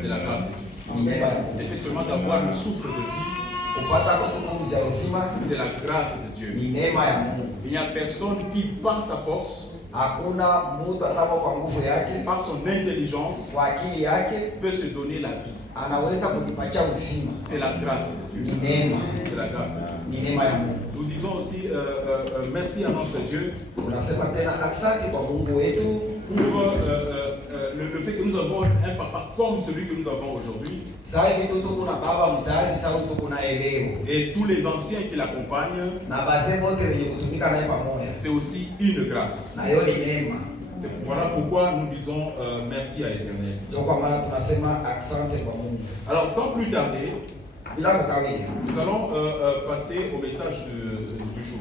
C'est la grâce de Dieu. Le fait seulement d'avoir le souffle de vie, c'est la grâce de Dieu. Il n'y a personne qui, par sa force, par son intelligence, peut se donner la vie. C'est la grâce de Dieu. C'est la grâce de Dieu. Nous disons aussi merci à notre Dieu pour le fait que nous avons un papa comme celui que nous avons aujourd'hui. Et tous les anciens qui l'accompagnent, c'est aussi une grâce. Voilà pourquoi nous disons merci à l'Éternel. Alors sans plus tarder, nous allons passer au message du jour.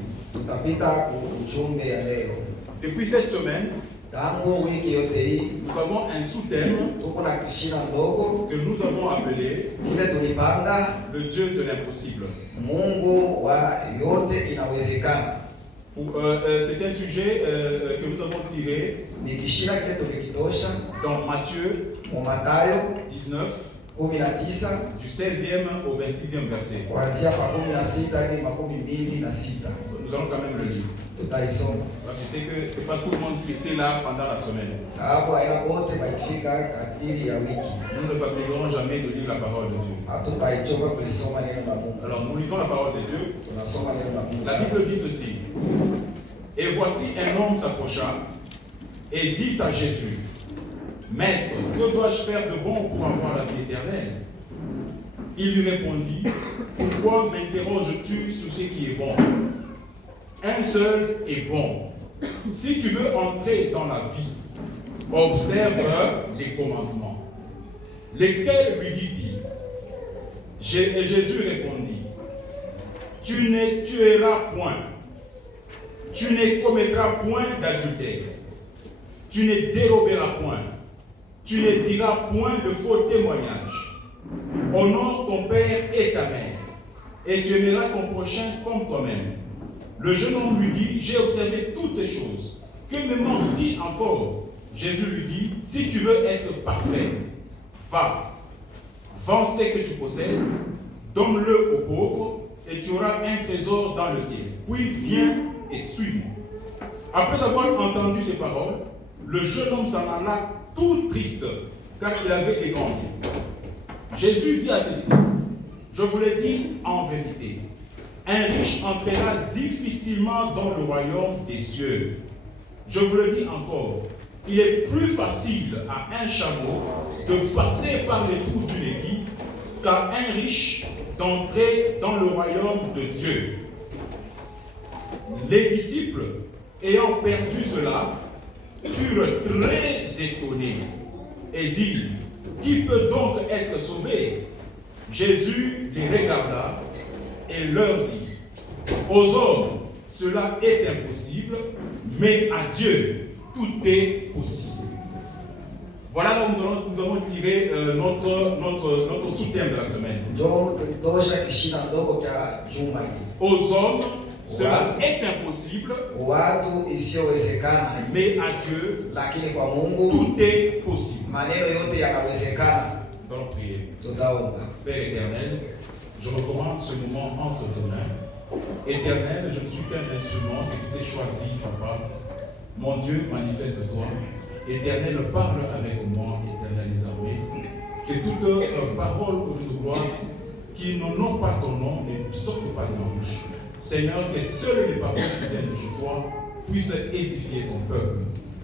Depuis cette semaine, nous avons un sous-thème que nous avons appelé le Dieu de l'impossible. C'est un sujet que nous avons tiré dans Matthieu 19, du 16e au 26e verset. Nous allons quand même le lire. Je sais que ce n'est pas tout le monde qui était là pendant la semaine. Nous ne fatiguerons jamais de lire la parole de Dieu. Alors nous lisons la parole de Dieu. La Bible dit ceci. Et voici un homme s'approcha et dit à Jésus, Maître, que dois-je faire de bon pour avoir la vie éternelle? Il lui répondit, pourquoi m'interroges-tu sur ce qui est bon? Un seul est bon. Si tu veux entrer dans la vie, observe les commandements. Lesquels lui dit-il? Et Jésus répondit, tu ne tueras point, tu ne commettras point d'adultère, tu ne déroberas point, tu ne diras point de faux témoignages. Honore ton père et ta mère, et tu aimeras ton prochain comme toi-même. Le jeune homme lui dit, j'ai observé toutes ces choses. Que me manque-t-il encore? Jésus lui dit, si tu veux être parfait, va, vends ce que tu possèdes, donne-le aux pauvres, et tu auras un trésor dans le ciel. Puis viens et suis-moi. Après avoir entendu ces paroles, le jeune homme s'en alla tout triste, car il avait des grands biens. Jésus dit à ses disciples, je vous le dis en vérité, un riche entrera difficilement dans le royaume des cieux. Je vous le dis encore, il est plus facile à un chameau de passer par les trous d'une aiguille qu'à un riche d'entrer dans le royaume de Dieu. Les disciples, ayant perdu cela, furent très étonnés et dirent, qui peut donc être sauvé? Jésus les regarda et leur dit, aux hommes, cela est impossible, mais à Dieu, tout est possible. Voilà là où nous avons tiré notre sous-thème de la semaine. Aux hommes, cela est impossible, mais à Dieu, tout est possible. Nous allons prier. Père éternel, je recommande ce moment entre tes mains. Éternel, je ne suis qu'un instrument que tu t'es choisi, Papa. Mon Dieu, manifeste-toi. Éternel, parle avec moi, éternel des armées. Que toute parole au lieu de gloire qui n'honorent pas ton nom ne sortent pas de ma bouche. Seigneur, que seules les paroles qui viennent de chez toi puissent édifier ton peuple.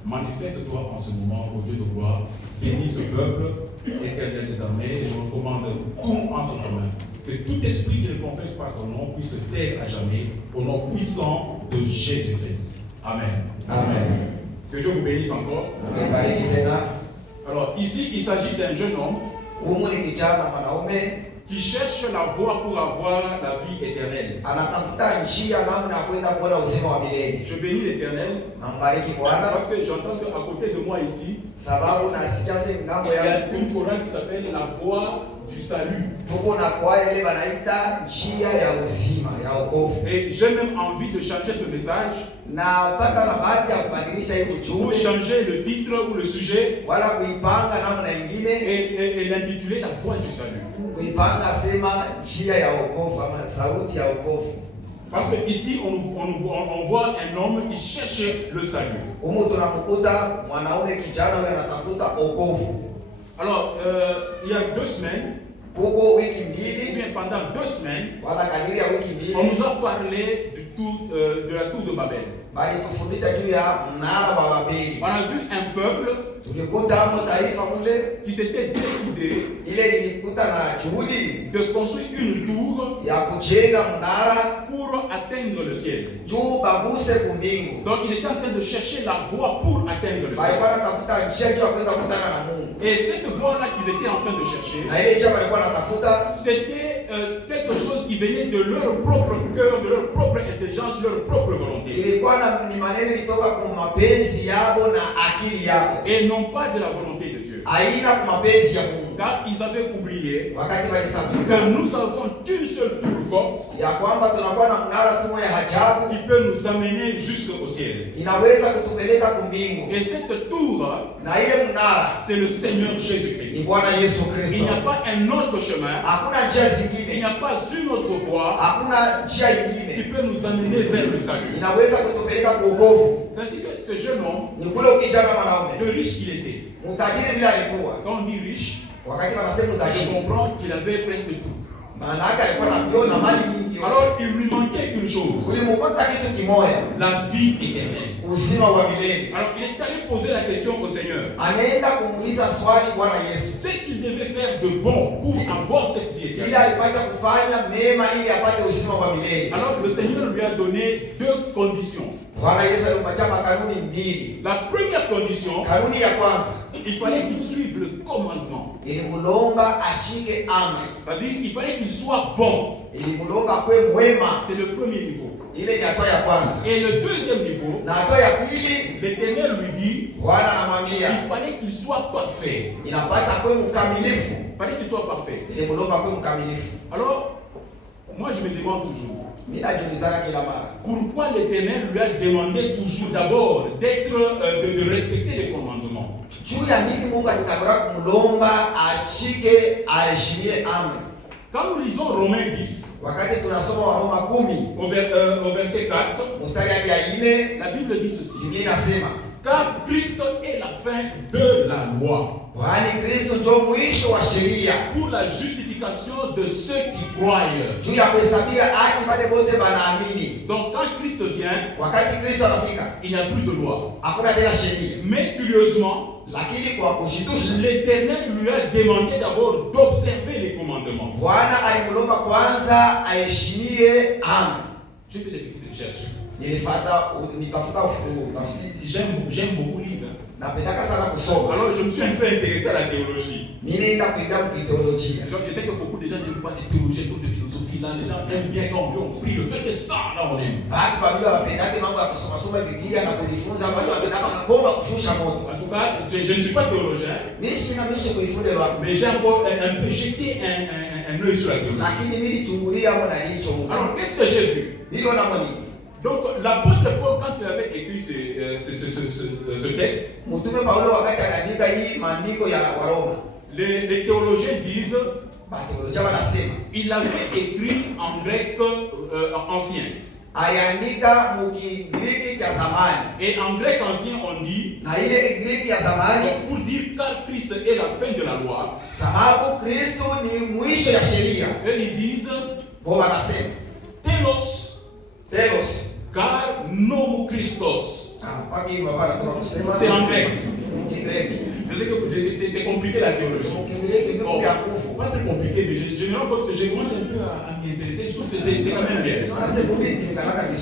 Manifeste-toi en ce moment, au Dieu de gloire. Bénis ce peuple, éternel des armées. Je recommande tout entre tes mains. Que tout esprit qui ne confesse pas ton nom puisse se taire à jamais, au nom puissant de Jésus-Christ. Amen. Amen. Que Dieu vous bénisse encore. Alors, ici, il s'agit d'un jeune homme qui cherche la voie pour avoir la vie éternelle. Je bénis l'Éternel parce que j'entends qu'à côté de moi ici, il y a une chorale qui s'appelle la voie du salut. Et j'ai même envie de changer ce message pour changer le titre ou le sujet et l'intituler La voix du salut. Parce qu'ici, on voit un homme qui cherche le salut. Alors, il y a 2 semaines, ou bien pendant 2 semaines, on nous a parlé de la tour de Babel. On a vu un peuple qui s'était décidé de construire une tour pour atteindre le ciel. Donc ils étaient en train de chercher la voie pour atteindre le ciel. Et cette voie-là qu'ils étaient en train de chercher, c'était quelque chose qui venait de leur propre cœur, de leur propre intelligence, de leur propre volonté. Et non pas de la volonté de Dieu. Car ils avaient oublié que nous avons une seule tour forte qui peut nous amener jusqu'au ciel. Et cette tour, c'est le Seigneur Jésus-Christ. Il n'y a pas un autre chemin, il n'y a pas une autre voie qui peut nous amener vers le salut. C'est ainsi que ce jeune homme, de riche qu'il était, quand on dit riche, je comprends qu'il avait presque tout. Alors il lui manquait une chose, la vie éternelle. Alors il est allé poser la question au Seigneur. Ce qu'il devait faire de bon pour avoir cette vie éternelle. Alors le Seigneur lui a donné 2 conditions. La première condition, il fallait qu'il suive le commandement. C'est-à-dire qu'il fallait qu'il soit bon. C'est le premier niveau. Et le deuxième niveau, l'Éternel lui dit, il fallait qu'il soit parfait. Il fallait qu'il soit parfait. Alors, moi je me demande toujours, pourquoi l'Éternel lui a demandé toujours d'abord de respecter les commandements? Quand nous lisons Romains 10, au verset 4, la Bible dit ceci: car Christ est la fin de la loi, pour la justification de ceux qui croient. Donc quand Christ vient, il n'y a plus de loi. Mais curieusement, l'Éternel lui a demandé d'abord d'observer les commandements. J'ai fait des petites recherches. J'aime beaucoup lire. Alors je me suis un peu intéressé à la théologie. Je sais que beaucoup de gens n'aiment pas de théologie, de philosophie. Là, les gens aiment bien quand on prie. Le fait que ça, là on aime. En tout cas, je ne suis pas théologien. Mais j'ai encore un peu jeté un œil sur la théologie. Alors qu'est-ce que j'ai vu? Donc l'apôtre Paul, quand il avait écrit ce texte, les théologiens disent il avait écrit en grec ancien. Et en grec ancien on dit, pour dire car Christ est la fin de la loi, et ils disent telos, car nomo Christos. C'est en grec. Je sais que c'est compliqué la théologie. Pas très compliqué, mais je me rends compte que je commence un peu à m'y intéresser. Je trouve que c'est quand même bien.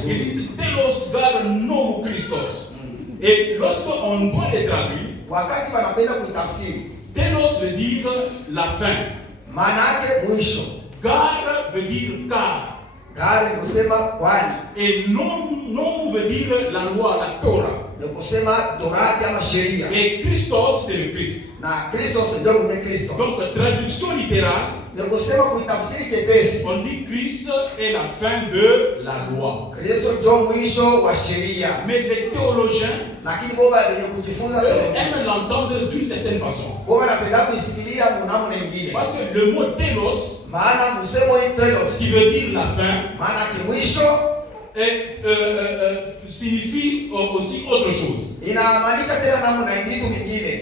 Il dit telos, car nomo Christos. Et lorsqu'on doit les traduire, telos veut dire la fin. Gar veut dire car. Et non veut dire la loi, la Torah. Et Christos, c'est le Christ. Donc, traduction littérale, on dit Christ est la fin de la loi. Mais les théologiens aiment l'entendre d'une certaine façon. Parce que le mot télos, qui veut dire la fin, signifie aussi autre chose.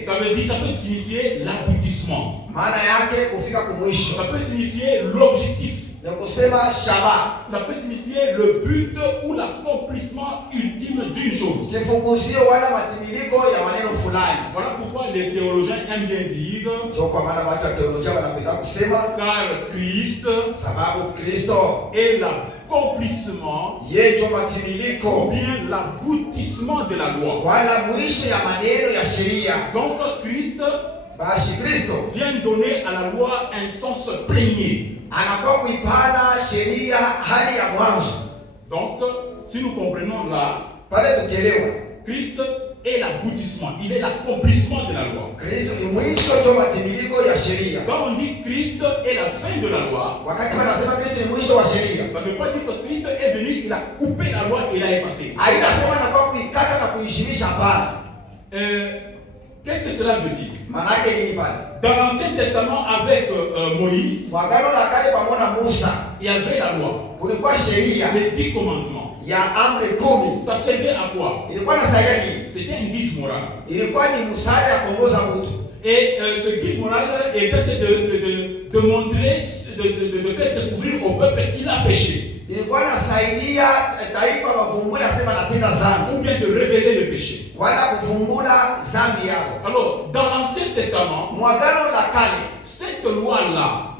Ça peut signifier l'aboutissement. Ça peut signifier l'objectif. Ça peut signifier le but ou l'accomplissement ultime d'une chose. Voilà pourquoi les théologiens aiment bien dire car Christ est l'accomplissement ou bien l'aboutissement de la loi. Donc Christ vient donner à la loi un sens plein. Donc, si nous comprenons là, Christ est l'aboutissement, il est l'accomplissement de la loi. Quand on dit Christ est la fin de la loi, ça ne veut pas dire que Christ est venu, il a coupé la loi et l'a effacé. Qu'est-ce que cela veut dire? Dans l'Ancien Testament avec Moïse, il y avait la loi, les 10 commandements. Ça servait à quoi? C'était un guide moral. Et ce guide moral était de montrer, de faire découvrir au peuple qu'il a péché. Ou bien de révéler le péché. Alors, dans l'Ancien Testament, cette loi-là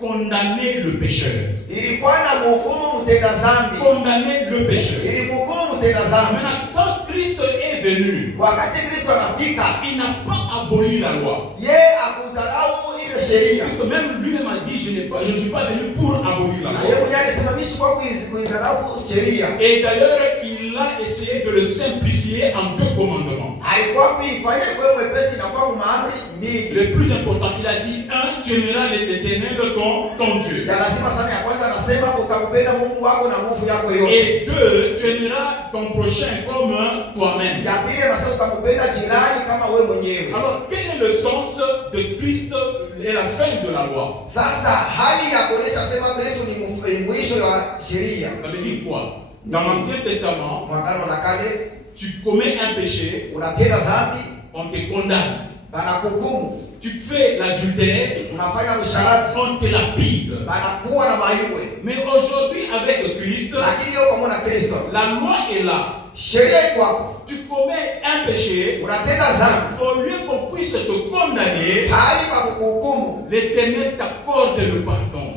condamnait le pécheur. Condamner le pécheur. Maintenant, quand Christ est venu, il n'a pas aboli la loi. Parce que même lui-même a dit, je ne suis pas venu pour abolir la loi. Et d'ailleurs, il a essayé de le simplifier en 2 commandements. Le plus important, il a dit 1, tu aimeras l'Éternel ton Dieu. Et 2, tu aimeras ton prochain comme toi-même. Alors, quel est le sens de Christ et la fin de la loi? Ça veut dire quoi? Dans l'Ancien Testament, tu commets un péché, on te condamne. Tu fais l'adultère, on te lapide. Mais aujourd'hui, avec Christ, la loi est là. Tu commets un péché, au lieu qu'on puisse te condamner, l'Éternel t'accorde le pardon.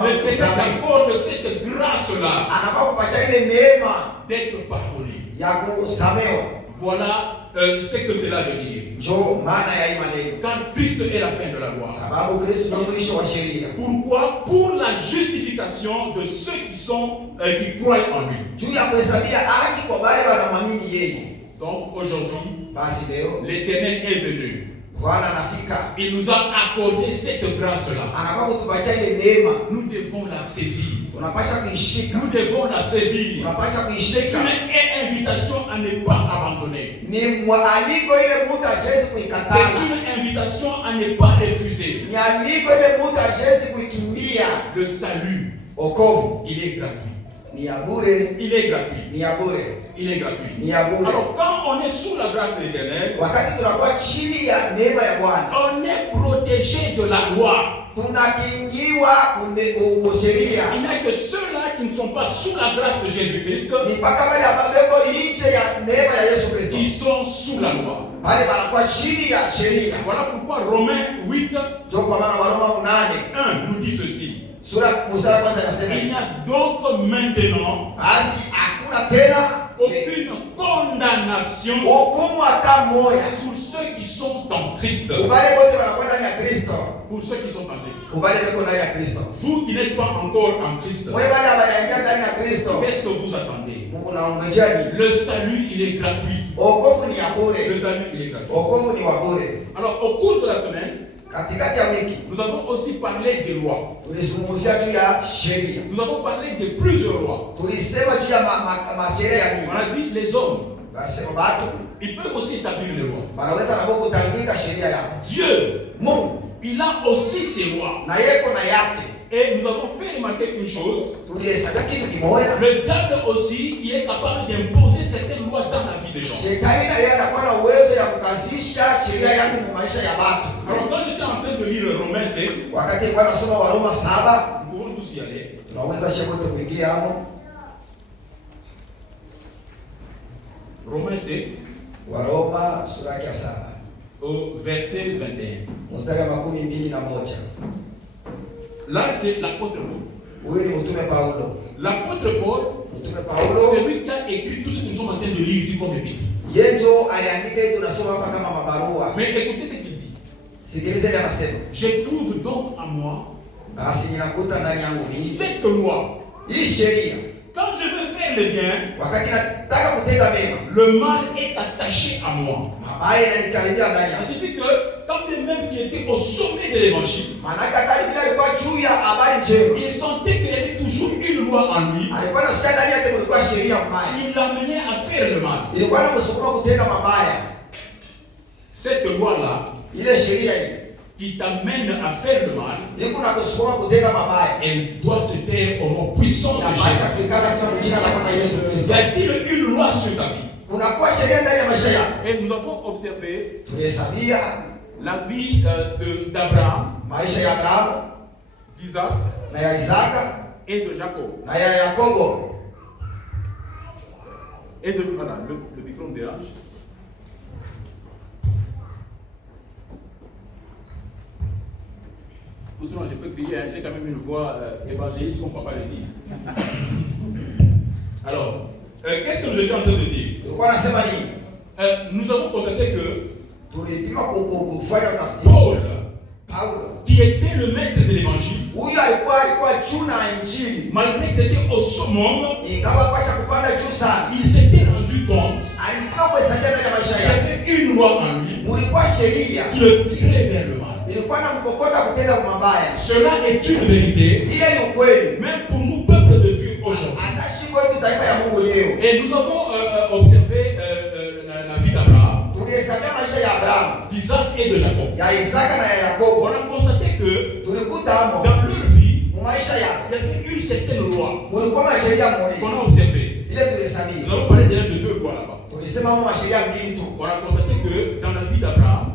L'Éternel t'accorde cette grâce-là d'être pardonné. Voilà ce que cela veut dire. Quand Christ est la fin de la loi. Pourquoi? Pour la justification de ceux qui croient en lui. Donc aujourd'hui, l'Éternel est venu. Il nous a accordé cette grâce-là. Nous devons la saisir. Nous devons la saisir. C'est une invitation à ne pas abandonner. C'est une invitation à ne pas refuser. Le salut, il est gratuit. Il est gratuit. Il est gratuit. Alors quand on est sous la grâce de l'Éternel, on est protégé de la loi. Il n'y a que ceux-là qui ne sont pas sous la grâce de Jésus-Christ qui sont sous la loi. Voilà pourquoi Romains 8, 1 nous dit ceci. Il n'y a donc maintenant aucune condamnation pour ceux qui sont en Christ. Pour ceux qui sont en Christ. Vous qui n'êtes pas encore en Christ, qu'est-ce que vous attendez? Le salut, il est gratuit. Le salut, il est gratuit. Alors, au cours de la semaine, nous avons aussi parlé des lois. Nous avons parlé de plusieurs lois. On a dit les hommes, ils peuvent aussi établir les lois. Dieu, il a aussi ses lois. Et nous avons fait remarquer une chose. Le diable aussi, il est capable d'imposer certaines lois dans la vie des gens. Alors quand j'étais en train de lire Romains 7, nous pouvons tous y aller. Romains 7, au verset 21. Là, c'est l'apôtre Paul. L'apôtre Paul, c'est lui qui a écrit tout ce que nous sommes en train de lire ici comme épître. Mais écoutez ce qu'il dit. Je trouve donc en moi cette loi. Quand je veux faire le bien, le mal est attaché à moi. Ça signifie que quand les mêmes qui étaient au sommet de l'évangile, ils sentaient qu'il y avait toujours une loi en lui. Il l'amenait à faire le mal. Cette loi-là, qui t'amène à faire le mal, elle doit se taire au nom puissant de Jésus. Y a-t-il une loi sur ta vie? Et nous avons observé la vie d'Abraham, d'Isaac et de Jacob. Et de voilà, le micro me dérange. Sinon, je peux crier, hein. J'ai quand même une voix évangélique, on ne peut pas le dire. Alors, qu'est-ce que nous étions en train de dire? Nous avons constaté que Paul, qui était le maître de l'évangile, malgré qu'il était au summum, il s'était rendu compte qu'il y avait une loi en lui qui le tirait vers le mal. Cela est une vérité, même pour nous, peuple de Dieu, aujourd'hui. Et nous avons observé la vie d'Abraham, d'Isaac et de Jacob. On a constaté que dans leur vie, il y avait une certaine loi qu'on a observée. Nous avons parlé de deux lois là-bas. On a constaté que dans la vie d'Abraham,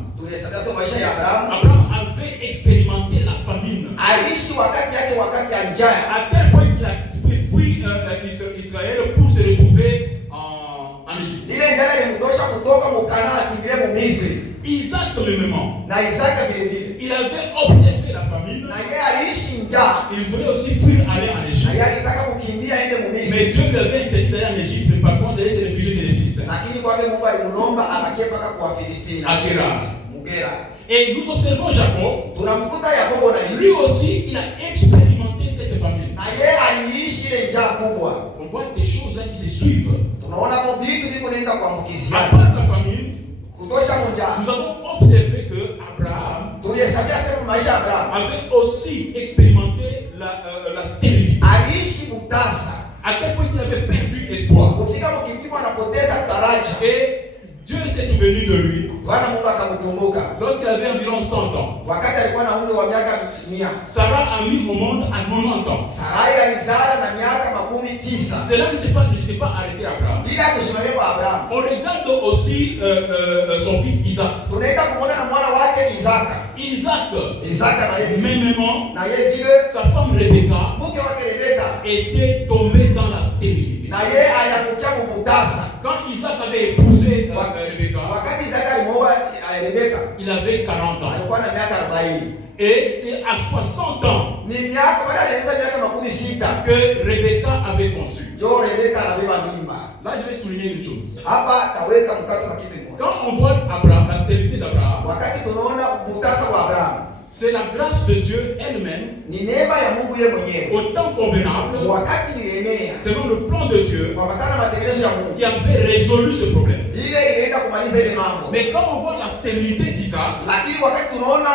Abraham avait expérimenté la famine. À tel point qu'il a fui Israël pour se retrouver en Égypte. Isaac le même, il avait observé la famine. Il voulait aussi fuir aller en Égypte. Mais Dieu lui avait interdit d'aller en Égypte, mais par contre d'aller se réfugier chez les Philistins. Et nous observons Jacob. Lui aussi, il a expérimenté cette famine. On voit des choses là qui se suivent. À part la famine, nous avons observé que Abraham avait aussi expérimenté la stérilité. À quel point il avait perdu espoir. Et Dieu s'est souvenu de lui lorsqu'il avait environ 100 ans. Sarah a mis au monde à 90 ans. Cela ne s'était pas arrêté à Abraham. On regarde aussi son fils Isaac. Isaac, mêmement, sa femme Rebecca était tombée dans la stérilité. Quand Isaac avait épousé Rebecca, il avait 40 ans. Et c'est à 60 ans que Rebecca avait conçu. Là, je vais souligner une chose. Quand on voit Abraham, la stérilité d'Abraham, wakati tunaona utasa wa Abrahamu, c'est la grâce de Dieu elle-même, ni neema ya Mungu yeye mwenyewe, au temps convenable, wakati ilienea selon le plan de Dieu, kwa matana matengenezo ya Mungu, qui avait résolu ce problème. ile ilienda kumaliza ile mambo. Mais quand on voit la stérilité d'Isaac, Lakini wakati tunaona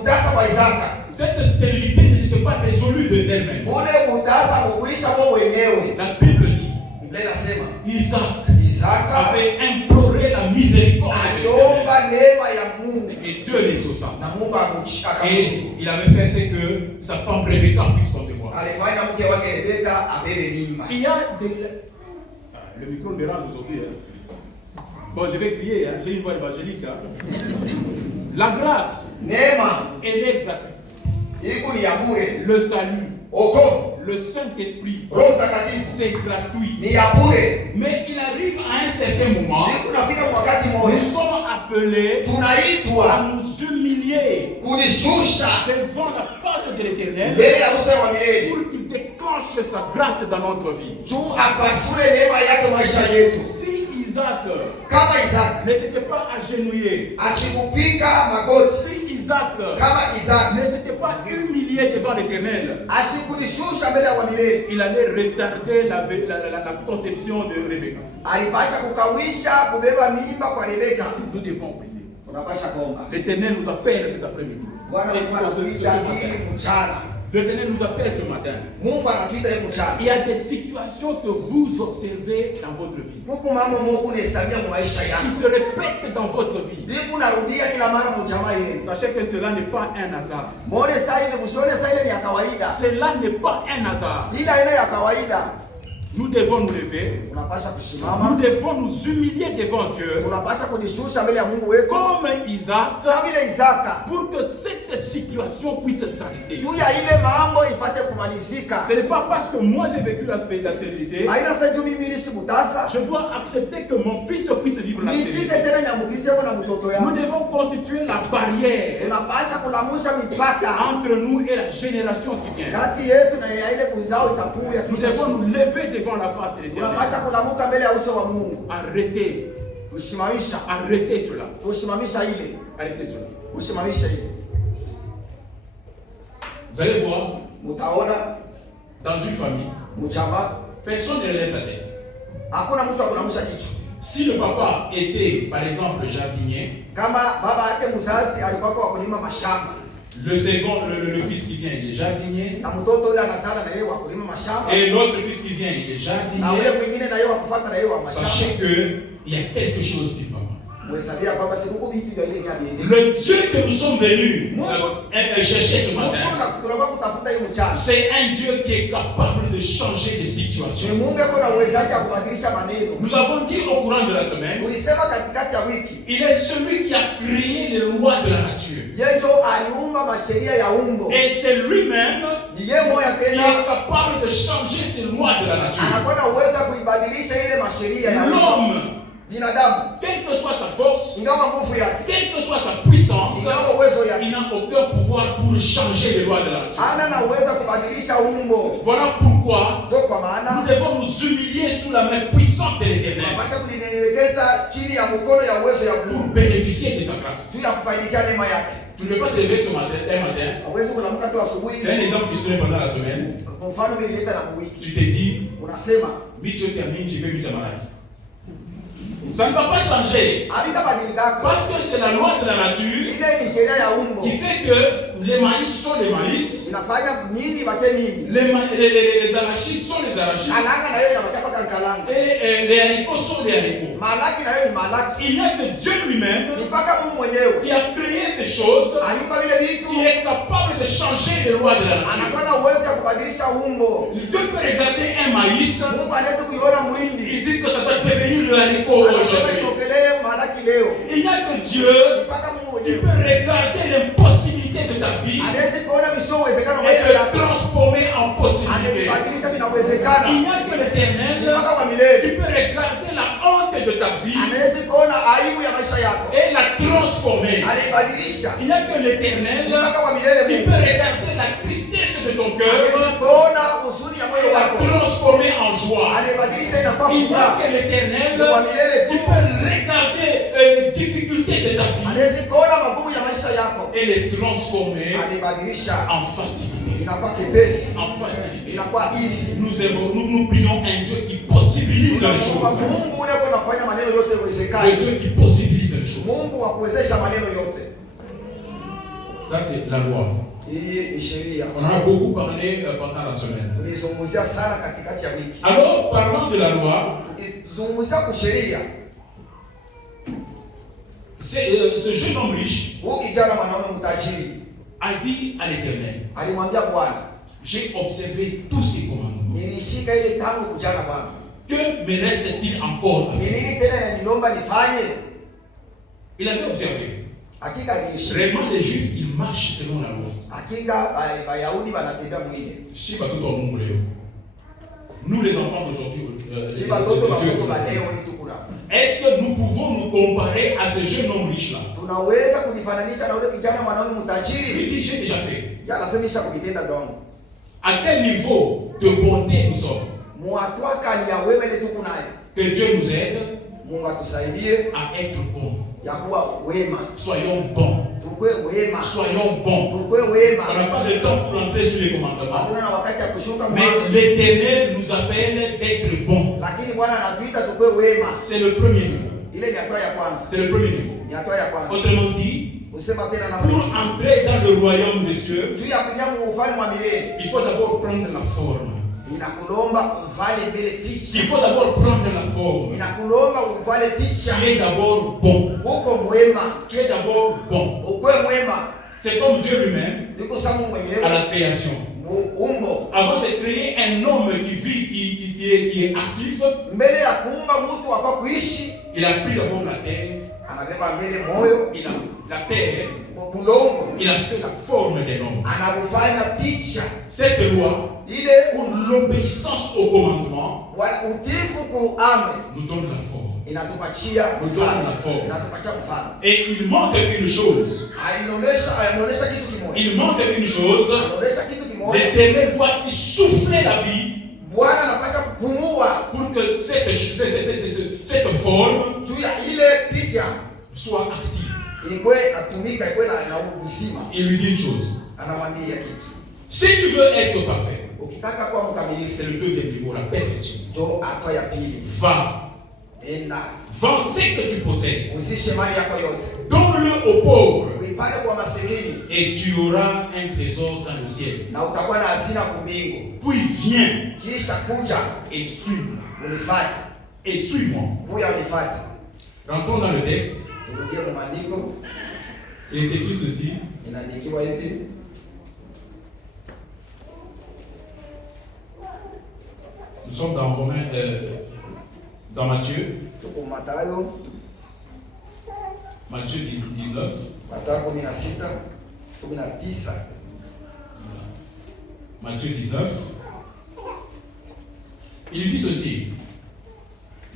utasa wa Isaka, cette stérilité ne s'était pas résolue d'elle-même. ule utasa ukuisha wao wenyewe. La Bible dit, Biblia inasema Isaac avait imploré la miséricorde de Dieu. aliomba neema ya Mungu Et Dieu l'exauça. na Mungu akamshika. Et il avait fait ce que sa femme Rebecca puisse concevoir. Alifanya mke wake Rebeka abebe mimba. Il y a des... le micro me dérange aujourd'hui. Bon, je vais crier, hein. J'ai une voix évangélique. Hein. La grâce, Neema elle est gratuite. iko ni ya bure. Le salut, Oko le Saint-Esprit, Roho Mtakatifu c'est gratuit. ni ya bure. Mais il arrive à un certain moment, Kunafika wakati mmoja nous sommes appelés à tunaitwa nous humilier kujishusha devant la face de l'Éternel mbele ya uso wa milele, pour qu'il déclenche sa grâce dans notre vie. tu apasule neema yake maisha yetu. Si Isaac Kama Isaka ne s'était pas agenouillé, asikupika magoti, si Isaac kama Isaka ne s'était pas humilié devant l'Éternel, asikujishusha mbele ya wa milele, il allait retarder la conception de Rebecca. alipasha kukawisha kubeba mimba kwa Rebeka. Nous devons prier. Unapasha kuomba. L'Éternel nous appelle cet après-midi. Bwana Mungu anatuita hii mchana. L'Éternel nous appelle ce matin. Mungu anatuita hii mchana. Il y a des situations que vous observez dans votre vie, Huku mambo Mungu unahesabu mu maisha qui yako. se répètent dans votre vie. Biku narudia kila mara mu jamaa yenu. Sachez que cela n'est pas un hasard. Muone saa ile, msione saa ile ni ya kawaida. Cela n'est pas un hasard. Ila ile ya kawaida. Nous devons nous lever. Unapasha Nous kusimama. devons nous humilier devant Dieu. Unapasha kujishusha mbele ya Mungu wetu. Comme Isaac, Saa vile Isaka. pour que cette situation puisse s'arrêter. Juu ya ile mambo ipate kumalizika. Ce n'est pas parce que moi j'ai vécu la stérilité, Haina sasa juu mimi nilishi mutasa. je dois accepter que mon fils puisse vivre la Nishike stérilité. tena nyambukize na mtoto Nous yangu. devons constituer la barrière Unapasha kulamusha mipaka entre nous et la génération qui vient. kati yetu na ya ile kuzao itakuya. Nous devons nous lever devant la face de l'Éternel. Unapasha kulamuka mbele ya uso wa Mungu. Arrêtez, Usimamisha. arrêtez cela. Usimamisha ile. Arrêtez cela. Usimamisha ile. Vous allez voir, Mutaona dans une famille, mchamba personne ne lève la tête. hakuna mtu akulamusha kichwa. Si le papa était, par exemple, jardinier, Kama baba yake mzazi alikuwa kwa kulima mashamba le second, le fils qui vient, il est jardinier, na mtoto yule anazala na yeye wa kulima mashamba et l'autre fils qui vient, il est na jardinier, yule mwingine na yeye wa kufuata na yeye wa mashamba. sachez qu'il y a quelque chose qui va mal. Mhesabia kwamba siku vitu vya ile inabiende. Le Dieu que nous sommes venus chercher ce matin, Mungu tunakuwa kutafuta hiyo mchana. c'est un Dieu qui est capable de changer des Ni situations. Mungu yuko na uwezaji wa kubadilisha maneno. Nous avons dit au courant de la semaine, Tulisema katikati ya wiki, il est celui qui a créé les lois de la nature. yeye ndio aliumba masheria ya umbo. Et c'est lui-même Ni yeye moja qui tena est capable de changer ces lois de la nature. anakuwa na uwezo wa kuibadilisha ile masheria ya umbo. L'homme, Binadamu, quelle que soit sa force, ingawa nguvu yake, quelle que soit sa puissance, ingawa uwezo il yake, n'a aucun pouvoir pour changer les lois de la nature. hana na uwezo wa kubadilisha umbo. Voilà pourquoi Ndio kwa maana nous devons nous humilier sous la main puissante de l'Éternel tunapaswa kujinyenyekeza chini ya mkono ya uwezo ya pour Mungu bénéficier de sa grâce. juu ya kufanikia neema yake. Tu ne peux pas te lever ce matin, un matin. Hauwezi kuamka tu asubuhi. C'est un exemple que je donne pendant la semaine. Kwa mfano mimi nileta na wiki. Tu te dis, Unasema Bicho termine, je vais vite à malade. Ça ne va pas changer. havitabadilika Parce que c'est la loi de la nature ile ni sheria ya umbo. qui fait que les maïs sont les maïs, Inafanya nini bate nini? les arachides sont les arachides, Kalanga na yeye inabataka kalanga. et les haricots sont les haricots. Malaki na yeye ni malaki. Il n'y a que Dieu lui-même Ni paka Mungu mwenyewe. qui a créé ces choses, Alipa vile vitu. qui est capable de changer les lois de la nature. Anakuwa na uwezo wa kubadilisha umbo. Dieu peut regarder un maïs, Mungu anaweza kuiona il mwindi. dit que ça doit devenir le haricot Anasema aujourd'hui. itokelee malaki leo. Il n'y a que Dieu Ni paka Mungu qui mwenyewe. peut regarder l'impossibilité de ta vie Anaweza kuona visho uwezekano et maisha le yako. transformer en possibilité. Anabadilisha vinawezekana. Il n'y a que Ni l'Éternel paka wa qui milele. peut regarder la honte de ta vie Anaweza kuona aibu ya maisha yako. et la transformer. Anaibadilisha. Il n'y a que l'Éternel Ni paka wa milele qui Mungu. peut regarder la tristesse de ton Anaweza cœur kuona huzuni ya moyo et la wako. transformer transformer en joie. Anabadilisha inakuwa Il n'y a furaha. que l'Éternel Kwa milele qui tu. peut regarder les difficultés de ta vie Anaweza kuona magumu ya maisha yako. et les transformer Anabadilisha en facilité. inakuwa kepesi. En facilité. Inakuwa easy. Nous prions un Dieu qui possibilise les Kwa choses. Mungu ule unafanya maneno yote Le iwezekane. Dieu qui possibilise les choses. Mungu wa kuwezesha maneno yote. Ça, c'est la loi. Hii ni sheria. On en a beaucoup parlé pendant la semaine. Tulizungumzia sana katikati ya wiki. Alors, parlant de la loi, Tulizungumzia kusheria. ce jeune homme riche Huyu kijana mwanaume mtajiri a dit à l'Éternel, alimwambia Bwana, j'ai observé tous ces commandements. nilishika ile tangu kujana Bwana. Que me reste-t-il encore à Ni faire? nini tena inanilomba nifanye? Il avait observé. Hakika aliishi. Vraiment, les Juifs, ils marchent selon la loi. Hakika Wayahudi wanatembea mwili. Si batoto wa Mungu leo. Nous, les enfants d'aujourd'hui, Si batoto wa Mungu wa leo hii tuko hapa. est-ce que nous pouvons nous comparer à ce jeune homme riche-là? Tunaweza kunifananisha na ule kijana mwanaume Il mtajiri? dit, j'ai déjà fait. Yanasemisha kuvitenda dongo. À quel niveau de bonté nous sommes? Mwatwaka ni ya wema ile tuko nayo. Que Dieu nous aide Mungu atusaidie à être bons. ya kuwa wema. Soyons bons. Tukue wema. Soyons bons. Tukue wema. On n'a pas de temps pour entrer sur les commandements. Hatuna na wakati ya kushuka Mais mwanga. l'Éternel nous appelle d'être bons. Lakini Bwana anatuita tukue wema. C'est le premier niveau. Ile ni hatua ya kwanza. C'est le premier niveau. Ni hatua ya kwanza. Autrement dit, Usema tena na pour entrer dans le royaume des cieux, juu ya kuja ufalme wa milele. il faut d'abord prendre la forme. Inakulomba uvale mbele picha. Il faut d'abord prendre la forme. Inakulomba uvale picha. Tu es d'abord bon. Uko mwema. Tu es d'abord bon. Ukwe mwema. C'est comme Dieu lui-même Niko samu à mwenyewe. la création. Umbo. Avant de créer un homme qui vit, qui est actif, Mbele ya kuumba mtu hapa kuishi, il a pris d'abord la terre. anabeba mbele moyo, Il a la terre. bulongo. Il a fait la forme d'un homme. Anakufanya picha. Cette loi, Ile pour l'obéissance au commandement, utifu kuamri nous donne la forme. inatupatia Nous donne la mfano. forme. Inatupatia mfano. Et il manque une chose. Inaonesha kitu kimoja. Il manque une chose. Inaonesha kitu kimoja. L'Éternel doit y souffler la vie Bwana anapaswa kupumua pour que cette forme juu ya ile picha soit active. ikwe natumika, ikwe na uzima. Il lui dit une chose. Anamwambia kitu. Si tu veux être parfait, Ukitaka kuwa mkamilifu, c'est le deuxième niveau, la perfection. ndio hatua ya pili. Va. Enda Vends ce que tu possèdes. uzishe mali yako yote, Donne-le aux pauvres. uipande kwa masikini, Et tu auras un trésor dans le ciel. na utakuwa na hazina kumbingu. Puis viens Kisha kuja et suis-moi. unifuate, Et suis-moi. kuya unifuate. Rentrons dans le texte. Turudie mu maandiko, Il est écrit ceci. inaandikiwa hivi. Nous sommes dans Romains, dans Matthieu. Tuko Mathayo, Matthieu 19. Mathayo 16, 19. Matthieu 19. Il lui dit ceci.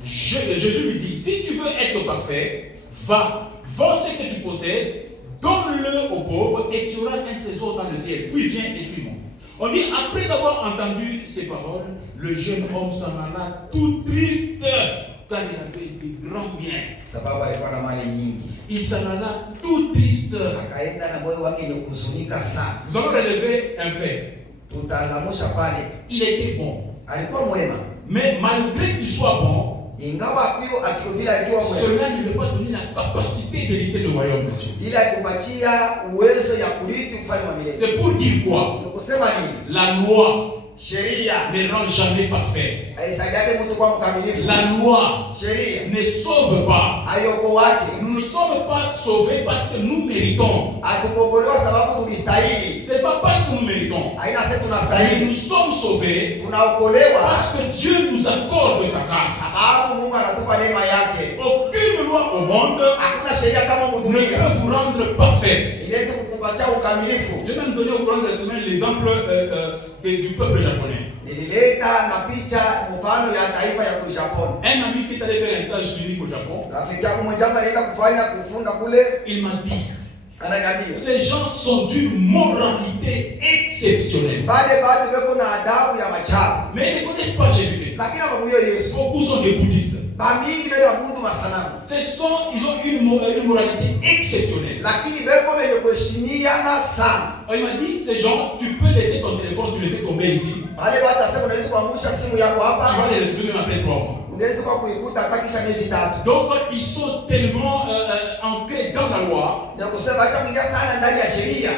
Jésus lui dit, si tu veux être parfait, va, vends ce que tu possèdes, donne-le aux pauvres et tu auras un trésor dans le ciel. Puis viens et suis-moi. On dit, après avoir entendu ces paroles, le jeune homme s'en alla tout triste, car il avait de grands biens. Sababu alikuwa na mali nyingi. Il s'en alla tout triste. Akaenda na moyo wake ni kuhuzunika sana. Nous allons relever un fait. Tutalamusha pale. Il était bon. Alikuwa mwema. Mais malgré qu'il soit bon, Ingawa hiyo akiovile alikuwa mwema. cela ne lui a pas donné la capacité d'hériter le royaume de Dieu. Ili akupatia uwezo ya kurithi ufalme wa milele. C'est pour dire quoi? Tukusema nini? La loi Sheria ne rend jamais parfait. haisaidiake mtu kwa mkamilifu. La loi Sheria ne sauve pas. hayoko wake. Nous ne sommes pas sauvés parce que nous méritons. Hatukuokolewa sababu tulistahili. Ce n'est pas parce que nous méritons. Haina sisi Mais tunastahili. nous sommes sauvés Tunaokolewa parce que Dieu nous accorde sa grâce. sababu Mungu anatupa neema yake. Aucune loi au monde Hakuna sheria kama ne mdunia peut vous rendre parfait. inaweza kukupatia ukamilifu. Je vais même donner au courant de la semaine l'exemple du peuple japonais. Nilileta na picha mfano ya taifa ya Japon. Un ami qui est allé faire un stage clinique au Japon, Rafiki yangu mmoja alienda kufanya kufunda kule, il m'a dit, Ananiambia ces gens sont d'une moralité exceptionnelle. bale batu beko na adabu ya machabu. Mais ils ne connaissent pas Jésus-Christ. Lakini abamuyo Yesu. Beaucoup sont des bouddhistes. Bamingi beko abudu masanamu. Ils ont une moralité exceptionnelle. Lakini beko benye kuheshimiana sana. Il m'a dit, ces gens, tu peux laisser ton téléphone, tu le fais tomber ici. Bale batu asema unaweza kuangusha simu yako hapa. Tu vas les retrouver même après 3 mois. Unaweza kwa kuikuta atakisha miezi 3. Donc ils sont tellement ancrés dans la loi Na kusema acha mwingia sana ndani ya sheria.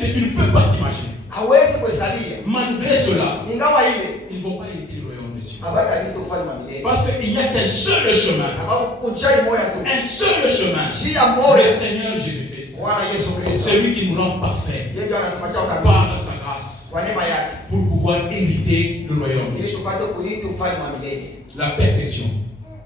Que tu ne peux pas t'imaginer. Hawezi kuhesalia. Malgré cela, Ingawa ile ils ne vont pas hériter le royaume des cieux. abaka kitu ufalme wa milele. Parce qu'il n'y a qu'un seul chemin. Sababu kunjai moya tu. Un seul chemin. Njia moja. Le Seigneur Jésus-Christ. Bwana Yesu Kristo. Celui qui nous rend parfaits Yeye ndiye anatupatia ukamilifu par sa grâce kwa neema yake. pour pouvoir hériter le royaume des Ili cieux. tupate kurithi ufalme wa milele. La perfection.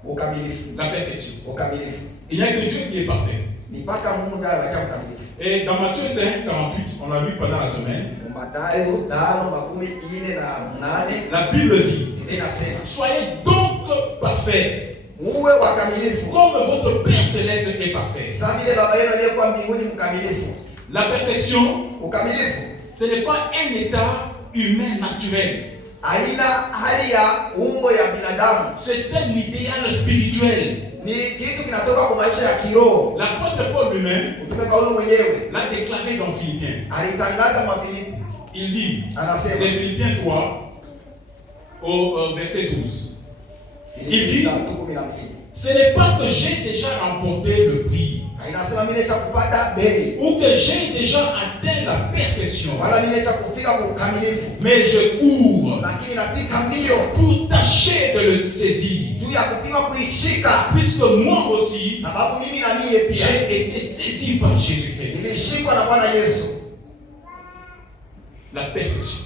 Ukamilifu. La perfection. Ukamilifu. Il n'y a que Dieu qui est parfait. Ni mpaka Mungu ndiye anakuwa mkamilifu. Et dans Matthieu 5, 48, on l'a lu pendant la semaine, Mathayo 5:48 la Bible dit, inasema, soyez donc parfaits, muwe wakamilifu comme votre Père Céleste est parfait. sasa vile baba yenu aliyekuwa mbinguni mkamilifu. La perfection, Ukamilifu ce n'est pas un état humain naturel. haina hali ya umbo ya binadamu, C'est un idéal spirituel. ni kitu kinatoka kwa maisha ya kiroho. L'apôtre Paul lui-même Mtume Paulo mwenyewe l'a déclaré dans Philippiens. alitangaza kwa Filipi, Il dit, anasema c'est Philippiens 3, au verset 12. Il dit, 12, ce n'est pas que j'ai déjà remporté le prix inasema mimi nimeshakupata bei, ou que j'ai déjà atteint la perfection, wala nimeshakufika kwa ukamilifu, mais je cours lakini napita mbio pour tâcher de le saisir, juu ya kupima kuishika, puisque moi aussi sababu mimi na mie pia j'ai été saisi par Jésus-Christ. nilishikwa na Bwana Yesu. La perfection,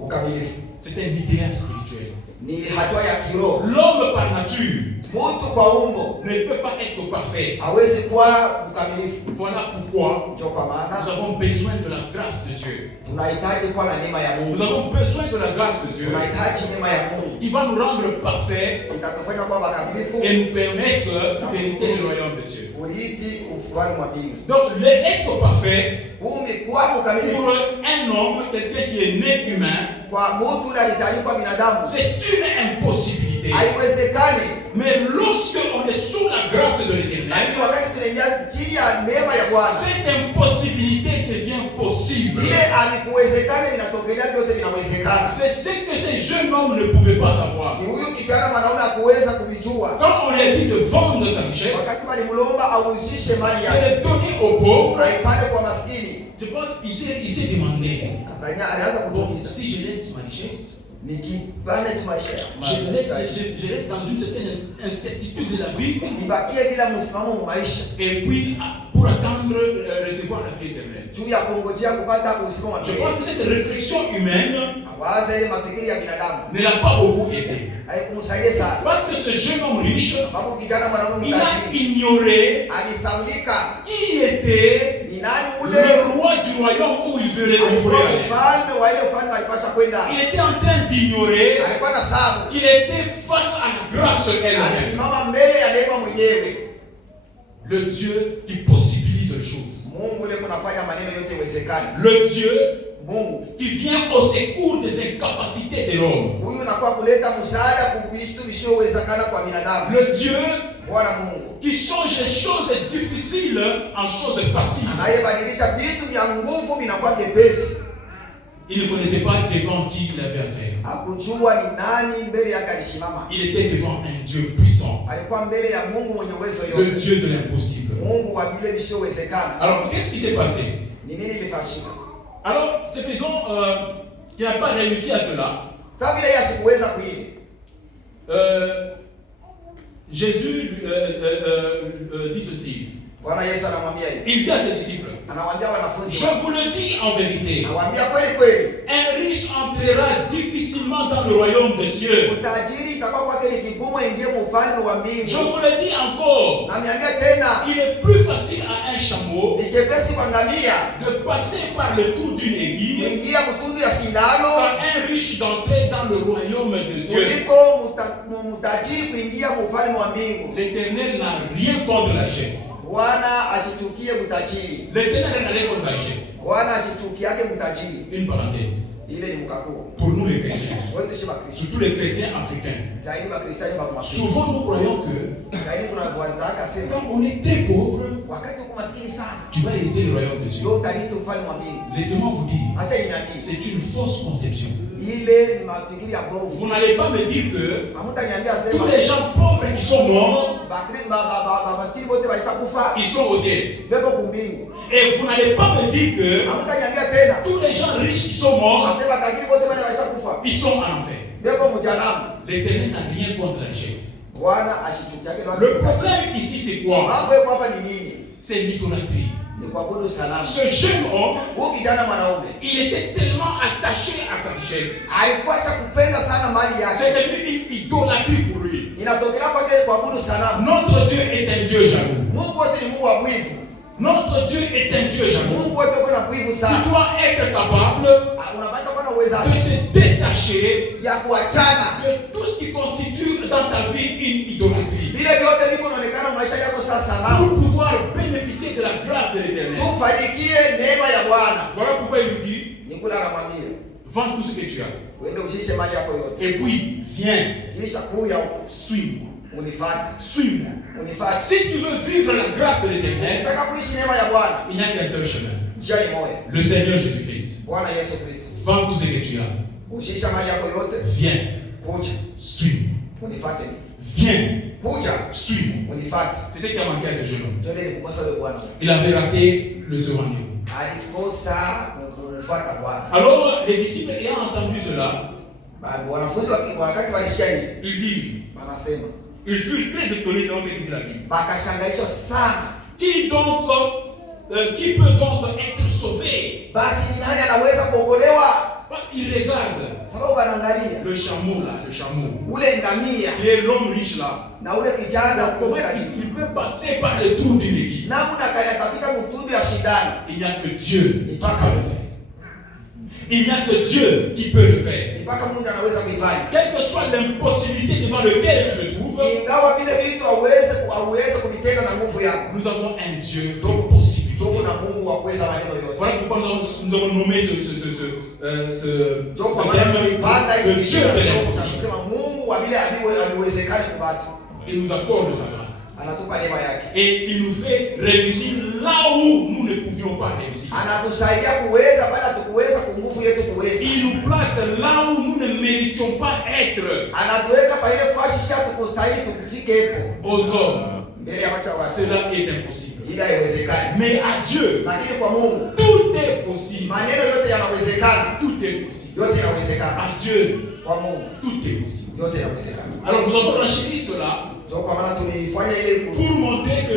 Ukamilifu c'est un idéal spirituel. ni hatua ya kiroho. L'homme par nature Mtu kwa umbo ne peut pas être parfait. hawezi kuwa mkamilifu. Voilà pourquoi Ndio kwa nous maana avons besoin de la grâce de Dieu. tunahitaji kuwa na neema ya Nous Mungu, avons besoin de la grâce de Dieu tunahitaji neema ya Mungu qui va nous rendre parfaits itatufanya kuwa wakamilifu, et nous permettre d'hériter le royaume de Dieu. urithi ufalme wa mbingu. Donc, être parfait Kumbe kuwa mkamilifu pour un homme, quelqu'un qui est né humain, kwa mtu ule alizaliwa binadamu c'est une impossibilité. haiwezekani, Mais lorsque on est sous la grâce de l'Éternel, lakini wakati tunaingia chini ya neema ya Bwana, cette impossibilité devient possible. ile alikuwezekana vinatokelea, vyote vinawezekana. C'est ce que ces jeunes hommes ne pouvaient pas savoir. Ni huyu kijana mwanaume hakuweza kuvijua. Quand on lui a dit de vendre sa richesse, Wakati walimlomba auzishe mali de yake les donner aux pauvres, aipate kwa maskini, je pense qu'il s'est demandé, sasa alianza bon, kutuliza, si je laisse ma richesse, nikipane tu maisha je reste dans une certaine incertitude de la vie, nibakie bila msimamo wa maisha et puis pour attendre recevoir la vie éternelle. juu ya kungojea kupata usimamo wa Je milele. pense que cette réflexion humaine Awaza ile mafikiri ya binadamu ne l'a pas beaucoup aidé. haikumsaidia sana, Parce que ce jeune homme riche, sababu kijana mwanaume il a mtajiri ignoré alisaulika qui était ni nani le ule roi du royaume où il voulait alikuwa aller. mfalme wa ile ufalme alipasha kwenda, Il était en train d'ignorer alikuwa na sababu, qu'il était face à la grâce elle-même. alisimama mbele ya neema mwenyewe. Le Dieu qui possibilise les choses. Mungu ule kunafanya maneno yote iwezekane. Le Dieu Mungu qui vient au secours des incapacités de l'homme. huyu unakuwa kuleta msaada kuvitu visivyowezekana kwa binadamu. Le Dieu Bwana Mungu qui change les choses difficiles en choses faciles. anayebadilisha vitu vya nguvu vinakuwa vyepesi. Il ne connaissait pas devant qui il avait affaire. Hakujua ni nani mbele yake alisimama. Il était devant un Dieu puissant, Alikuwa mbele ya Mungu mwenye uwezo le yote, Dieu de l'impossible. Mungu wa vile visivyowezekana. Alors, qu'est-ce qui s'est passé? Ni nini ilifanyika? Alors, ces faisons qui n'a pas réussi à cela, Sasa vile yeye asikuweza kuili, Jésus dit ceci. Bwana Yesu anamwambia hivi, Il dit à ses disciples, anawaambia wanafunzi je wake, vous le dis en vérité, anawaambia kweli kweli, un riche entrera difficilement dans le royaume des cieux. utajiri itakuwa kwake ni kigumu ingie ufalme wa Je mbingu. vous le dis encore, Na niambia tena, il est plus facile à un chameau ni kepesi kwa ngamia de passer par le trou d'une aiguille kuingia mtundu ya sindano qu'à un riche d'entrer dans le royaume de Dieu. kuliko mtajiri kuingia ufalme wa mbingu. L'Éternel n'a rien contre la richesse. Bwana ashitukie mtajiri. L'éternel regardait votre richesse. Bwana ashitukiake mtajiri. Une parenthèse. Ile ni mkakuo. Pour nous les chrétiens, Wote si Bakristo. surtout les chrétiens africains, Zaidi Bakristo ni Bakristo. souvent nous croyons que Zaidi tunawazaka sema quand on est très pauvre, wakati uko maskini sana, tu vas hériter le royaume de Dieu. ndio utarithi ufalme wa mbingu. Laissez-moi vous dire, Acha niambie. c'est une fausse conception. Ile ni mafikiri ya bovu. Vous n'allez pas me dire que Hamtaniambia tous sema les gens pauvres qui sont morts, Bakristo maskini wote walishakufa. ils sont au ciel. Beko kumbingu. Et vous n'allez pas me dire que Hamtaniambia tena tous les gens riches qui sont morts, asema tajiri wote walishakufa. ils sont en enfer. Beko mjanamu. L'éternel n'a rien contre la richesse. Bwana ashitukiake Le problème ici, c'est quoi? mambo yako hapa ni nini? C'est l'idolâtrie. Ni kuabudu sanamu. Ce jeune homme, Huyu kijana mwanaume il était tellement attaché à sa richesse. alikuwa kupenda sana mali C'est yake. devenu une idolâtrie pour lui. Inatokea kwake kuabudu sanamu. Notre Dieu est un Dieu jaloux. Mungu wote ni Mungu wa wivu. Notre Dieu est un Dieu jaloux. Mungu wote uko na wivu Tu sana. dois être capable Unapaswa kuwa na uwezo de te détacher ya kuachana de tout ce qui constitue dans ta vie une idolâtrie. vile vyote viko vinaonekana maisha yako sasa Pour sanamu. pouvoir bénéficier de la grâce de l'Éternel. Tufanikie neema ya Bwana. Voilà pourquoi il nous dit, Nikula anamwambia, vends tout ce que tu as. uende ushishe mali yako yote. Et puis, viens, Kisha kuya suis-moi. unifuate. Suis-moi. Unifuate. Si tu veux vivre la grâce de l'Éternel, Nataka kuishi neema ya Bwana. il n'y a qu'un seul chemin. Njia ni moja. Le Seigneur Jésus-Christ. Bwana Yesu Kristo. Vends tout ce que tu as. Ushisha mali yako yote. Viens, Kuja. suis-moi. Unifuate mimi. Viens, Kuja. suis-moi. Unifuate. C'est ce qui a manqué à ce jeune homme. Ndio ile kukosa wewe Bwana. Il avait raté ce rendez-vous. Alikosa kumfuata Bwana. Alors, les disciples ayant entendu cela, Wanafunzi wakati walisikia hivi, il dit, wanasema il fut très étonné selon ce que dit la Bible. bakashangaishwa sana. Qui peut donc être sauvé? Basi ni nani anaweza kuokolewa? Il regarde Sababu wanaangalia le chameau là, le chameau. ule ngamia Qui est l'homme riche là. na ule kijana Comment est-ce qu'il peut passer par les trous du liquide? namna kanatapita mtundu ya shindano. Il n'y a que Dieu qui peut le faire. Il n'y a que Dieu qui peut le faire. Mpaka Mungu anaweza kuifanya. Quelle que soit l'impossibilité devant laquelle tu te trouves, Ingawa vile vitu hauweze kuvitenda na nguvu yako. nous avons un Dieu de possibilité. Tuko na Mungu wa kuweza maneno yote. Voilà pourquoi nous avons nommé ce Kwa maana tulipanda terme de Dieu de l'impossible. tunasema Mungu wa vile aliwezekani kwa watu. Il nous accorde sa grâce. Anatupa neema yake. Et il nous fait réussir là où nous ne pouvions pas réussir. Anatusaidia kuweza bali hatukuweza kwa nguvu yetu kuweza. Il nous place là où nous ne méritions pas être. Anatuweka pale kwa sisi hatukustahili tukifike hapo. Aux hommes, Mbele ya watu wa cela est impossible. ila haiwezekani. Mais à Dieu, Lakini kwa Mungu tout est possible. maneno yote yanawezekana. Tout est possible. Yote yanawezekana. À Dieu, Kwa Mungu tout est possible. yote yanawezekana. Alors nous avons renchéri cela Ndio kwa maana tulifanya ile pour montrer que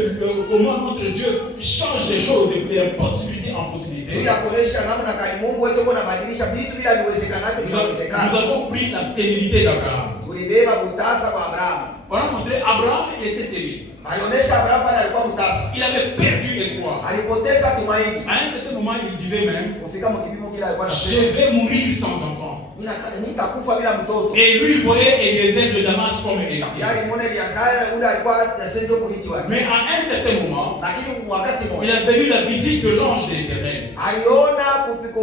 comment notre Dieu change les choses de possibilité en possibilité. ili akuonesha namna kani Mungu wetu yuko anabadilisha vitu bila viwezekanavyo Nous vinawezekana. avons pris la stérilité d'Abraham. Tulibeba butasa kwa Abrahamu. On a montré Abraham, il était stérile. Alionyesha Abrahamu pale alikuwa mutasa. Il avait perdu espoir. Alipoteza tumaini. À un certain moment, il disait même, Kufika mkipimo kile alikuwa je anasema, vais mourir sans enfant. nitakufa bila mtoto. Et lui, il voyait Eliezer de Damas comme héritier. Yaani muone Eliasari ule alikuwa anasema kuiti wake. Mais à un certain moment, Lakini wakati il mmoja a venu la visite de l'ange de l'Éternel. aliona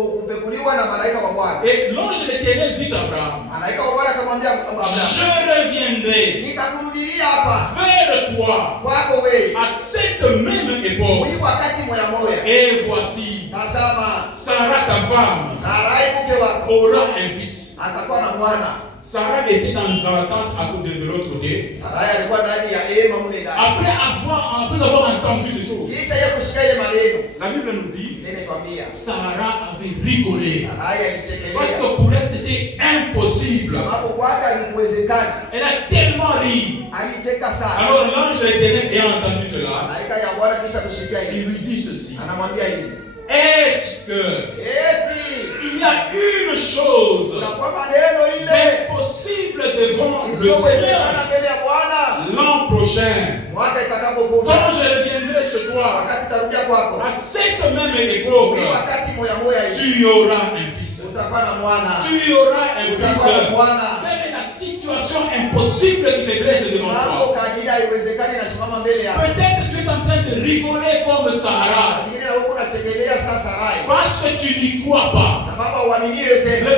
kupekuliwa na malaika wa Bwana. Et l'ange de l'Éternel dit à Abraham, Malaika wa Bwana akamwambia Abrahamu, je reviendrai nitakurudilia hapa vers toi kwako wewe à cette même époque. hii wakati moya moya. Et voici, Tazama, Sarah, ta femme, Sarai mke wako aura un fils. atakuwa na mwana. Sarah était dans la tente à côté de l'autre côté. Sarai alikuwa ndani ya hema mle ndani. Après avoir entendu ces choses, Kisha yeye kusikia ile maneno, la Bible nous dit, nimekwambia Sarah avait rigolé. Sarai Parce alichekelea. que pour elle, c'était impossible. Sababu kwake alikuwezekana. Elle a tellement ri. Alicheka sana. Alors l'ange de l'Éternel ayant entendu cela, Malaika ya Bwana kisha kusikia il hivi, lui dit ceci. anamwambia hivi, Est-ce que eti il y a une chose kuna kwa maneno ile impossible devant le isiyowezekana Seigneur mbele ya Bwana l'an prochain? mwaka itakapokuja, Quand je reviendrai chez toi, wakati tarudia kwako à cette même époque, hii wakati moya moya hii tu auras un fils. utakuwa na mwana, Tu auras un utakuwa na fils. mwana. Quelle est la situation impossible qui se dresse devant Mambo toi? kadiri haiwezekani na simama mbele yako. Peut-être tu es en train de rigoler comme Sarah. Zingine na huko unachekelea sasa Sarai. Parce que tu n'y crois pas. Sababu uamini tena.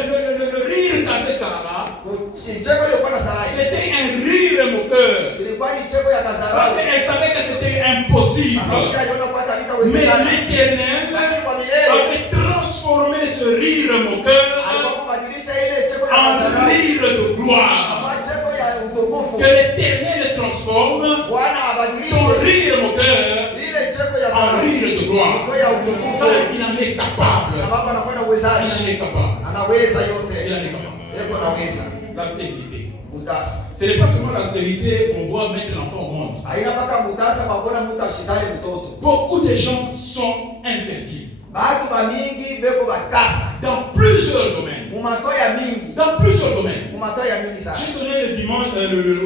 Le rire qu'avait Sarah, Cheko ilikuwa na Sarai. c'était un rire moqueur. Ilikuwa ni cheko ya Parce Sarai. qu'elle savait que c'était impossible. Sababu aliona kwa hata Mais vitawezekana. l'Éternel Lakini kwa milele avait transformé ce rire moqueur alikuwa kubadilisha ile cheko ya en Sarai. rire de gloire. Kwa cheko ya utukufu. Que l'Éternel transforme Bwana ton abadilishe rire moqueur ile cheko ya en Sarai. rire de gloire. Cheko ya utukufu. Car il en est capable. Sababu anakuwa na Il en uwezaji. est capable. Anaweza Il yote. en est capable. Yeko naweza. La stérilité. Mutasa. Ce n'est pas seulement la stérilité, on voit mettre l'enfant au monde. Haina mpaka mutasa kwa kuona mtu ashizale mtoto. Beaucoup de gens sont infertiles. Batu bamingi beko batasa. Dans plusieurs domaines. Mumatoya mingi. Dans plusieurs domaines. Mumatoya mingi sana. J'ai donné le dimanche,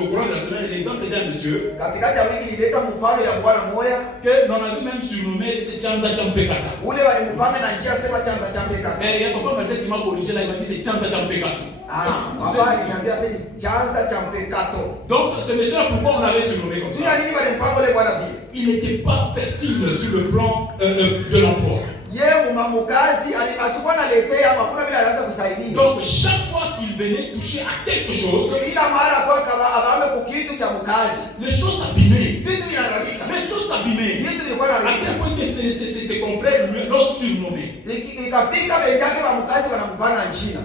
au cours de la semaine, l'exemple d'un monsieur Katikati ya wiki nilileta mfano ya bwana mmoja. que l'on avait même surnommé Chanza Champekata. Ule walimpanga na njia sema chanza chambeka. Mais il y a papa m'a dit qu'il m'a corrigé là, il m'a dit c'est Chanza Champekata. Baba aliniambia sasa ni chanza chambekato. Donc ce monsieur là, pourquoi on l'avait surnommé comme Jina ça? nini walimpanga ule bwana vile? Il n'était pas fertile sur le plan de l'emploi. Yeye mukazi alikuwa analetea ama kuna vile anaanza kusaidia. Donc chaque fois qu'il venait toucher à quelque chose, Kila mara kwa kama abame kukitu cha mukazi. les choses s'abîmaient. Vitu vinarabika. Les choses s'abîmaient. Vitu vilikuwa À tel narabika. point que ses confrères l'ont surnommé. Ikafika wenzake wa mkazi wanampanga njina.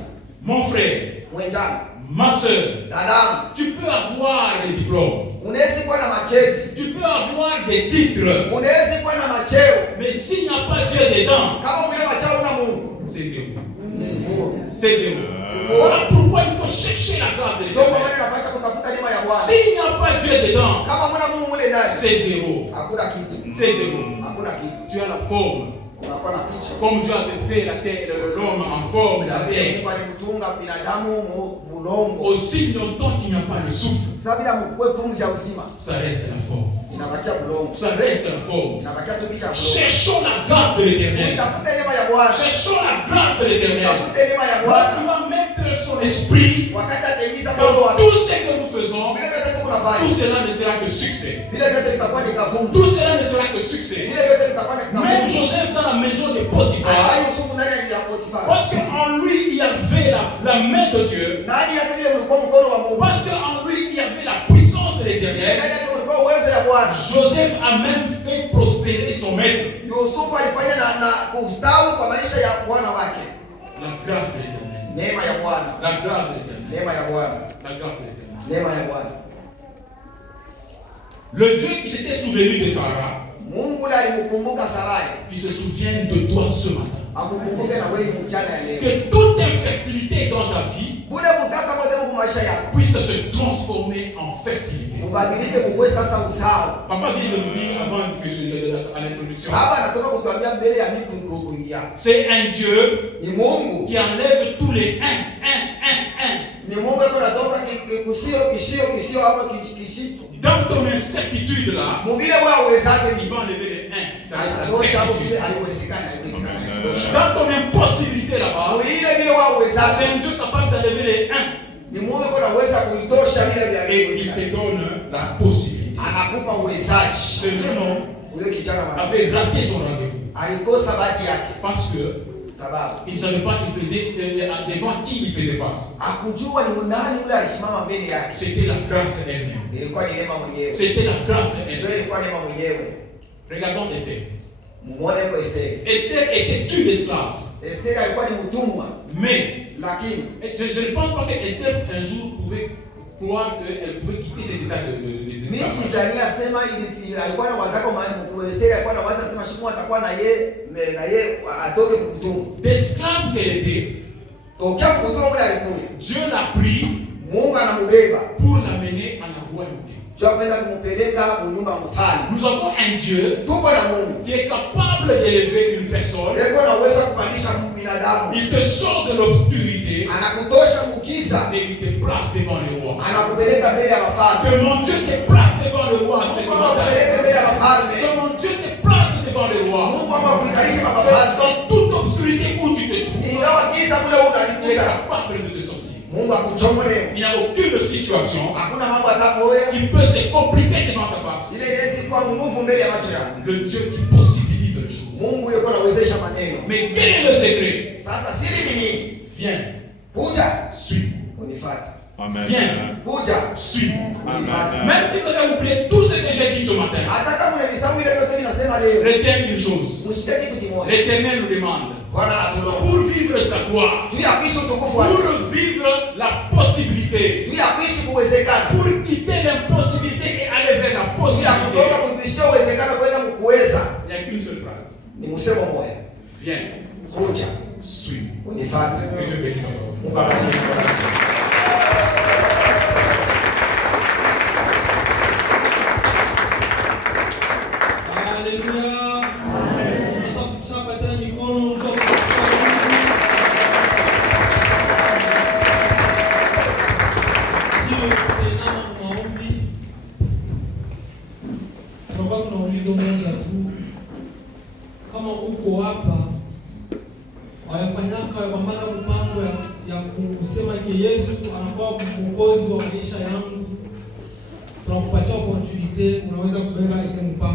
Mon frère, Mwenjana, ma soeur, dadangu, tu peux avoir des diplômes, unaweza kuwa na macheti, tu peux avoir des titres, unaweza kuwa na macheo, mais s'il n'y a pas Dieu dedans, kama mwile macheo una Mungu, c'est zéro. ni sifuri. C'est zéro. Voilà pourquoi il faut chercher la grâce de Ndio kwa maana Dieu. unapaswa kutafuta neema ya Bwana. S'il n'y a pas Dieu dedans, Kama mwana Mungu mule ndani, c'est zéro. hakuna kitu. C'est zéro. Hakuna kitu. Tu as la forme. Unakuwa na picha. Comme Dieu avait fait la terre, l'homme en forme de la Sababu terre. Mungu alimtunga binadamu mulongo. Aussi longtemps qu'il n'y a pas le souffle, Sababu bila mkwe pumzi ya uzima, ça reste la forme. inabakia mulongo. Ça reste la forme. Inabakia tu picha ya mulongo. Cherchons la grâce de l'Éternel. Tafuta neema ya Bwana. Cherchons la grâce de l'Éternel. Tafuta neema ya Bwana. Lorsqu'il va mettre son esprit Wakati ataingiza moyo dans wake. tout ce que nous faisons, Vile vyote tunafanya. tout cela ne sera que succès. Vile vyote vitakuwa ni kafungu. Tout cela ne sera que succès. Vile vyote vitakuwa ni Même kafungu. Joseph dans la maison de Potiphar, Hata Yusufu ndani ya Potifari. parce qu'en lui il y avait la main de Dieu, Ndani yake vile ulikuwa mkono wa Mungu. parce qu'en lui il y avait la puissance de Ndani l'Éternel, yake ulikuwa uwezo ya Bwana. Joseph a même fait prospérer son maître. Yusufu alifanya na kustawi kwa maisha ya bwana wake. La grâce de l'Éternel. Neema ya Bwana. La grâce de l'Éternel. Neema ya Bwana. La grâce de l'Éternel. Neema ya Bwana. Le Dieu qui s'était souvenu de Sarah, Mungu ule alimkumbuka Sarai. qui se souvient de toi ce matin. Akukumbuke na wewe mchana ya leo. Que toute infertilité dans ta vie Bule mutasa mote kwa maisha yako. puisse se transformer en fertilité. Ubadilike kukwe sasa usawa. Papa vient de nous dire avant que à l'introduction, Baba anatoka kutuambia mbele ya mimi kuingia. c'est un Dieu Ni Mungu. qui enlève tous les 1. Ni Mungu yuko anatoka kisio hapo kishi. Dans ton incertitude là, Mubile wewe uwezaje il ni? va enlever les 1. Atosha hapo vile haiwezekani. Dans ton impossibilité là-bas, Mubile vile wewe c'est uwezaje. un Dieu capable d'enlever les 1. Ni Mungu yuko anaweza kuitosha vile vya Et il te donne la possibilité. anakupa uwezaji. Ce jeune homme Huyo kijana avait raté son rendez-vous. alikosa bahati yake Parce que sababu il ne savait pas qu'il faisait, devant qui il faisait face. akujua ni nani yule alisimama mbele yake. C'était la grâce elle-même. Ilikuwa ni neema mwenyewe. C'était la grâce Ndio elle-même. ilikuwa neema mwenyewe. Regardons Esther. Muone kwa Esther. Esther était une esclave. Esther alikuwa ni mtumwa, Mais lakini je ne pense pas que Esther un jour pouvait croire qu'elle pouvait quitter cet état Mishi d'esclavage. Zania asema alikuwa na wazako mahali mkuu. Esther alikuwa na waza asema shimu atakuwa na ye atoke kukutumwa. D'esclave qu'elle était, Tokea kukutumwa mule alikuwa. Dieu l'a pris Mungu anambeba. pour l'amener à la royauté. Sio kwenda kumpeleka nyumba mfalme. Nous avons un Dieu Tuko na Mungu. qui est capable d'élever une personne. Yeye ana uwezo kupandisha binadamu. Il te sort de l'obscurité Anakutosha mukiza. et il te place devant le roi. Anakupeleka mbele ya wafalme. Que mon Dieu te place devant le roi ce Mungu matin. anakupeleka mbele ya wafalme. Que mon Dieu te place devant le roi. Mungu anakupeleka kwa wafalme. Dans toute obscurité où tu te trouves, Ingawa giza kule il est unalikuta. capable de te sortir. Mungu akuchomole. Il n'y a aucune situation Hakuna mambo atakoya. qui peut se compliquer devant ta face. Ile nesi kwa nguvu mbele ya macho yangu. Le Dieu qui possibilise les choses. Mungu yuko anawezesha maneno. Mais quel est le secret? Sasa siri ni nini? Viens, Kuja, suis. unifuate. Amen. Viens, Kuja, suis. unifuate. Même si vous avez oublié tout ce que j'ai dit ce matin, Hata kama unanisahau ile yote ninasema leo. retiens une chose. Mshike kitu kimoja. L'Éternel nous demande, Bwana atunaomba. pour vivre sa gloire, Tu ya kuishi utukufu wake. pour vivre la possibilité, Tu ya kuishi kuwezekana. pour quitter l'impossibilité et aller vers la Tu ya possibilité, kutoka kuishia uwezekano kwenda kuweza. il n'y a qu'une seule phrase. Ni msemo moja. Viens, Kuja, suis. unifuate. Que Dieu bénisse encore. Mungu akubariki. Haleluya. Sasa kuchapa tena mikono sio tena maombi. Tunakuwa tunauliza moja tu, kama uko hapa wayafanyaka wapambana mpango ya kusema ke Yesu anakuwa mwokozi wa maisha yangu, tunakupatia opportunity, unaweza kubeba ile mpango.